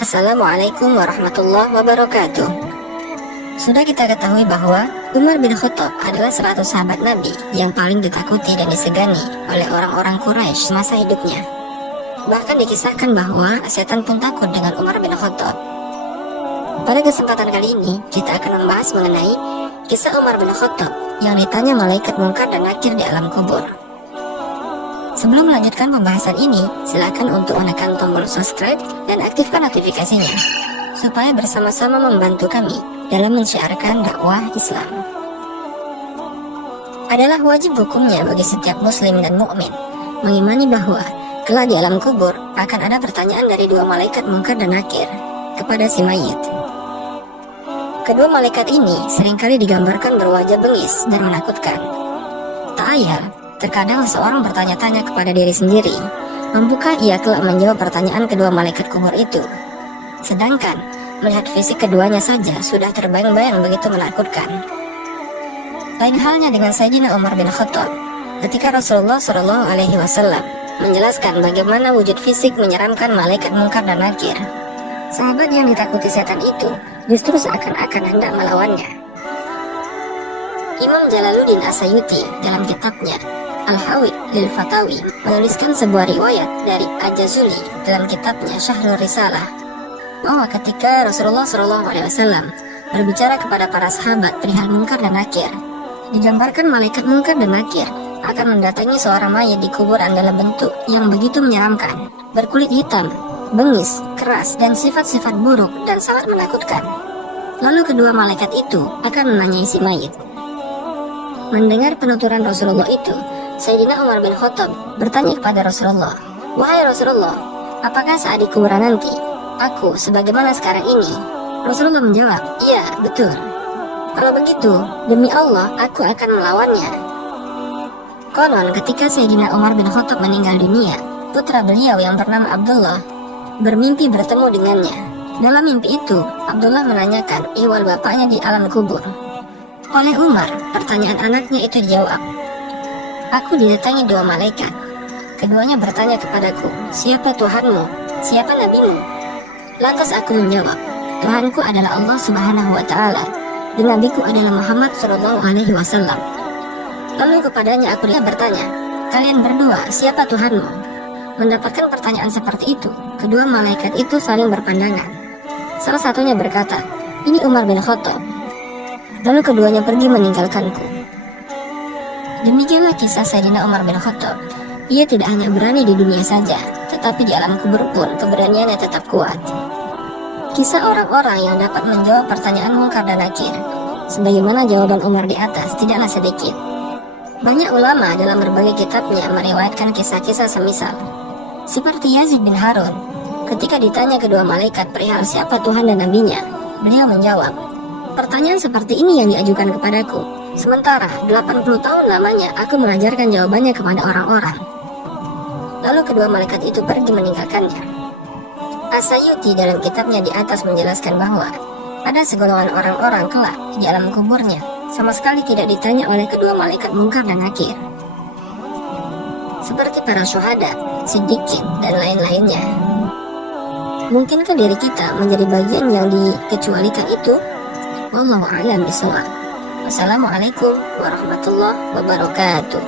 Assalamualaikum warahmatullahi wabarakatuh. Sudah kita ketahui bahwa Umar bin Khattab adalah 100 sahabat Nabi yang paling ditakuti dan disegani oleh orang-orang Quraisy semasa hidupnya. Bahkan dikisahkan bahwa setan pun takut dengan Umar bin Khattab. Pada kesempatan kali ini, kita akan membahas mengenai kisah Umar bin Khattab yang ditanya malaikat Munkar dan Nakir di alam kubur. Sebelum melanjutkan pembahasan ini, silakan untuk menekan tombol subscribe dan aktifkan notifikasinya, supaya bersama-sama membantu kami dalam mensiarkan dakwah Islam. Adalah wajib hukumnya bagi setiap muslim dan mukmin mengimani bahwa kelak di alam kubur akan ada pertanyaan dari dua malaikat Munkar dan Nakir kepada si mayit. Kedua malaikat ini seringkali digambarkan berwajah bengis dan menakutkan. Tak ayal, terkadang seorang bertanya-tanya kepada diri sendiri, mampukah ia kelak menjawab pertanyaan kedua malaikat kubur itu? Sedangkan melihat fisik keduanya saja sudah terbayang-bayang begitu menakutkan. Lain halnya dengan Sayyidina Umar bin Khattab ketika Rasulullah SAW menjelaskan bagaimana wujud fisik menyeramkan malaikat Munkar dan Nakir. Sahabat yang ditakuti setan itu justru seakan-akan hendak melawannya. Imam Jalaluddin As-Sayuti dalam kitabnya Al-Hawi lil Fatawi menuliskan sebuah riwayat dari Al-Jazuli dalam kitabnya Syahrul Risalah, bahwa ketika Rasulullah SAW berbicara kepada para sahabat perihal Munkar dan Nakir, digambarkan malaikat Munkar dan Nakir akan mendatangi seorang mayat di kuburan dalam bentuk yang begitu menyeramkan, berkulit hitam, bengis, keras, dan sifat-sifat buruk dan sangat menakutkan. Lalu kedua malaikat itu akan menanyai si mayit. Mendengar penuturan Rasulullah itu, Sayyidina Umar bin Khattab bertanya kepada Rasulullah, "Wahai Rasulullah, apakah saat di kuburan nanti aku sebagaimana sekarang ini?" Rasulullah menjawab, "Iya, betul. Kalau begitu, demi Allah aku akan melawannya." Konon ketika Sayyidina Umar bin Khattab meninggal dunia, putra beliau yang bernama Abdullah bermimpi bertemu dengannya. Dalam mimpi itu, Abdullah menanyakan ihwal bapaknya di alam kubur. Oleh Umar, pertanyaan anaknya itu dijawab, "Aku didatangi dua malaikat. Keduanya bertanya kepadaku, siapa Tuhanmu? Siapa nabimu?" Lantas aku menjawab, "Tuhanku adalah Allah Subhanahu wa Ta'ala, dan nabiku adalah Muhammad Sallallahu Alaihi Wasallam." Lalu kepadanya aku bertanya, "Kalian berdua, siapa Tuhanmu?" Mendapatkan pertanyaan seperti itu, kedua malaikat itu saling berpandangan. Salah satunya berkata, "Ini Umar bin Khattab." Lalu keduanya pergi meninggalkanku. Demikianlah kisah Sayyidina Umar bin Khattab. Ia tidak hanya berani di dunia saja, tetapi di alam kubur pun keberaniannya tetap kuat. Kisah orang-orang yang dapat menjawab pertanyaan Munkar dan Nakir, sebagaimana jawaban Umar di atas, tidaklah sedikit. Banyak ulama dalam berbagai kitabnya meriwayatkan kisah-kisah semisal. Seperti Yazid bin Harun, ketika ditanya kedua malaikat perihal siapa Tuhan dan nabinya, beliau menjawab, "Pertanyaan seperti ini yang diajukan kepadaku. Sementara 80 tahun lamanya aku mengajarkan jawabannya kepada orang-orang." Lalu kedua malaikat itu pergi meninggalkannya. As-Sayuti dalam kitabnya di atas menjelaskan bahwa ada segolongan orang-orang kelak di alam kuburnya sama sekali tidak ditanya oleh kedua malaikat Munkar dan Nakir, seperti para syuhada, siddiqin, dan lain-lainnya. Mungkinkah diri kita menjadi bagian yang dikecualikan itu? Wallahu a'lam bishawab. Wassalamualaikum warahmatullahi wabarakatuh.